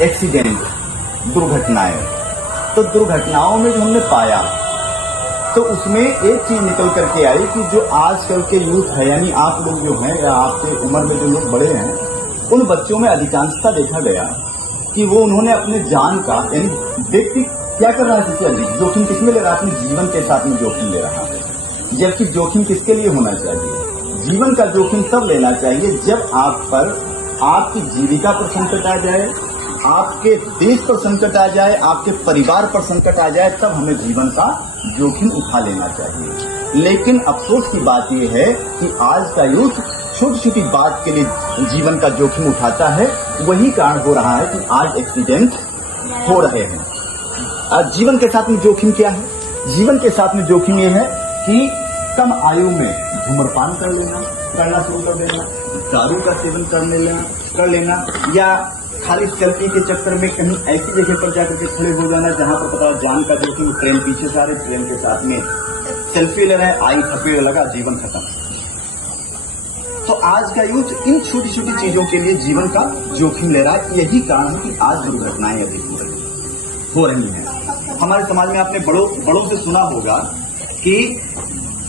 Accident, दुर्घटनाएं। तो दुर्घटनाओं में जो हमने पाया तो उसमें एक चीज निकल करके आई कि जो आजकल के यूथ है, यानी आप लोग जो हैं या आपके उम्र में जो लोग बड़े हैं, उन बच्चों में अधिकांशता देखा गया कि वो उन्होंने अपने जान का, यानी व्यक्ति क्या कर रहा है, किसी जोखिम किसमें ले रहा है, अपने जीवन के साथ में जोखिम ले रहा है। जबकि जोखिम किसके लिए होना चाहिए? जीवन का जोखिम तब लेना चाहिए जब आप पर आपकी जीविका पर संकट आ जाए, आपके देश पर संकट आ जाए, आपके परिवार पर संकट आ जाए, तब हमें जीवन का जोखिम उठा लेना चाहिए। लेकिन अफसोस की बात यह है कि आज का यूथ छोटी छोटी बात के लिए जीवन का जोखिम उठाता है। वही कारण हो रहा है कि आज एक्सीडेंट हो रहे हैं। आज जीवन के साथ में जोखिम क्या है? जीवन के साथ में जोखिम यह है कि कम आयु में धूम्रपान करना शुरू कर देना, दारू का सेवन कर लेना या खाली सेल्फी के चक्कर में कहीं ऐसी जगह पर जाकर के खड़े हो जाना जहां पर पता जान का जोखिम, ट्रेन पीछे से आ रहे, ट्रेन के साथ में सेल्फी ले रहे, आई थपेड़ लगा, जीवन खत्म। तो आज का यूथ इन छोटी छोटी चीजों के लिए जीवन का जोखिम ले रहा है। यही कारण है कि आज दुर्घटनाएं अधिक हो रही हैं। हमारे समाज में आपने बड़ों से सुना होगा कि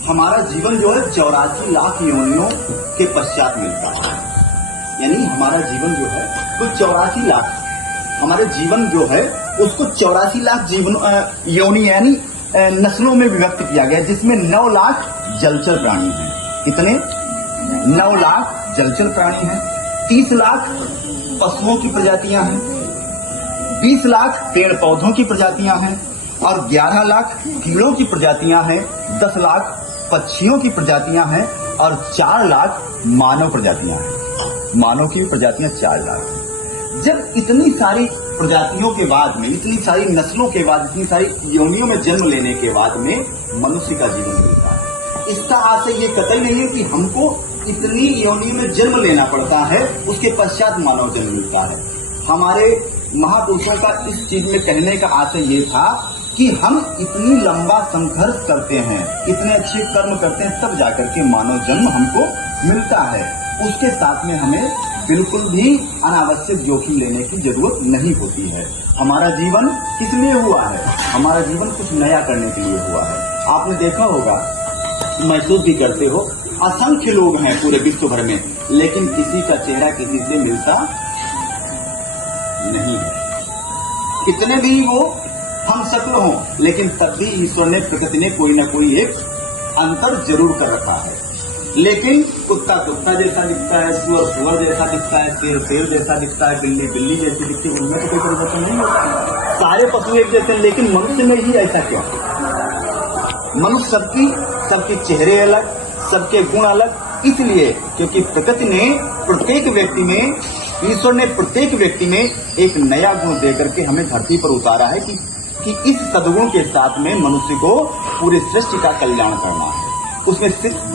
हमारा जीवन जो है 84 लाख योनियों के पश्चात मिलता है। यानी हमारा जीवन जो है तो 84 लाख, हमारे जीवन जो है उसको 84 लाख जीवन योनि यानी नस्लों में विभक्त किया गया, जिसमें 9 लाख जलचर प्राणी हैं। कितने? 9 लाख जलचर प्राणी हैं, 30 लाख पशुओं की प्रजातियां हैं, 20 लाख पेड़ पौधों की प्रजातियां हैं और 11 लाख कीड़ों की प्रजातियां हैं, 10 लाख पक्षियों की प्रजातियां हैं और 4 लाख मानव प्रजातियां हैं। मानव की प्रजातियां 4 लाख। जब इतनी सारी प्रजातियों के बाद में, इतनी सारी नस्लों के बाद, इतनी सारी योनियों में जन्म लेने के बाद में मनुष्य का जीवन मिलता है, इसका आशय ये कतई नहीं है कि हमको इतनी योनि में जन्म लेना पड़ता है, उसके पश्चात मानव जन्म मिलता है। हमारे महापुरुषों का इस चीज में कहने का आशय ये था कि हम इतनी लंबा संघर्ष करते हैं, इतने अच्छे कर्म करते हैं, तब जाकर के मानव जन्म हमको मिलता है। उसके साथ में हमें बिल्कुल भी अनावश्यक जोखिम लेने की जरूरत नहीं होती है। हमारा जीवन किस लिए हुआ है? हमारा जीवन कुछ नया करने के लिए हुआ है। आपने देखा होगा, महसूस भी करते हो, असंख्य लोग हैं पूरे विश्व भर में, लेकिन किसी का चेहरा किसी से मिलता नहीं है। कितने भी वो हम शक्ल हों, लेकिन तब भी ईश्वर ने, प्रकृति ने कोई ना कोई एक अंतर जरूर कर रखा है। लेकिन कुत्ता कुत्ता जैसा दिखता है, सुअर सुअर जैसा दिखता है, शेर शेर जैसा दिखता है, बिल्ली बिल्ली जैसी दिखती है, उनमें तो कोई परिवर्तन नहीं होता। सारे पशु एक जैसे, लेकिन मनुष्य में ही ऐसा क्यों? मनुष्य सबके चेहरे अलग, सबके गुण अलग, इसलिए क्योंकि प्रकृति ने प्रत्येक व्यक्ति में, ईश्वर ने प्रत्येक व्यक्ति में एक नया गुण देकर के हमें धरती पर उतारा है कि इस सद्गुण के साथ में मनुष्य को पूरी सृष्टि का कल्याण करना है। उसमें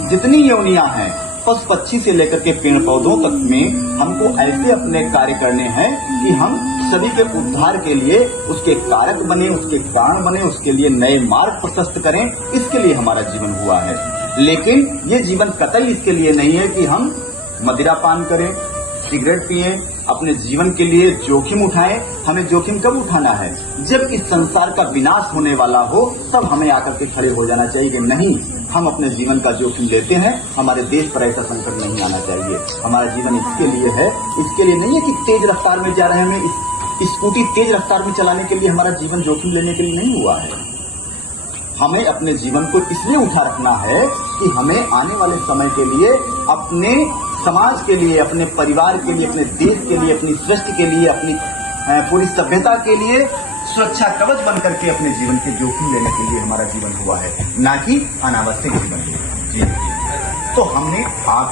जितनी योनियां हैं, पशु पक्षी से लेकर के पेड़ पौधों तक में, हमको ऐसे अपने कार्य करने हैं कि हम सभी के उद्धार के लिए उसके कारक बने, उसके कारण बने, उसके लिए नए मार्ग प्रशस्त करें। इसके लिए हमारा जीवन हुआ है। लेकिन ये जीवन कतई इसके लिए नहीं है कि हम मदिरा पान करें, सिगरेट पिएं, अपने जीवन के लिए जोखिम उठाएं। हमें जोखिम कब उठाना है? जब इस संसार का विनाश होने वाला हो, तब हमें आकर के खड़े हो जाना चाहिए कि नहीं, हम अपने जीवन का जोखिम लेते हैं, हमारे देश पर ऐसा संकट नहीं आना चाहिए। हमारा जीवन इसके लिए है, इसके लिए नहीं है कि तेज रफ्तार में जा रहे हैं, हमें स्कूटी तेज रफ्तार में चलाने के लिए हमारा जीवन जोखिम लेने के लिए नहीं हुआ है। हमें अपने जीवन को इसलिए उठा रखना है कि हमें आने वाले समय के लिए, अपने समाज के लिए, अपने परिवार के लिए, अपने देश के लिए, अपनी सृष्टि के लिए, अपनी पूरी सभ्यता के लिए सुरक्षा कवच बन करके अपने जीवन के जोखिम लेने के लिए हमारा जीवन हुआ है, ना कि अनावश्यक जीवन। जी, तो हमने आप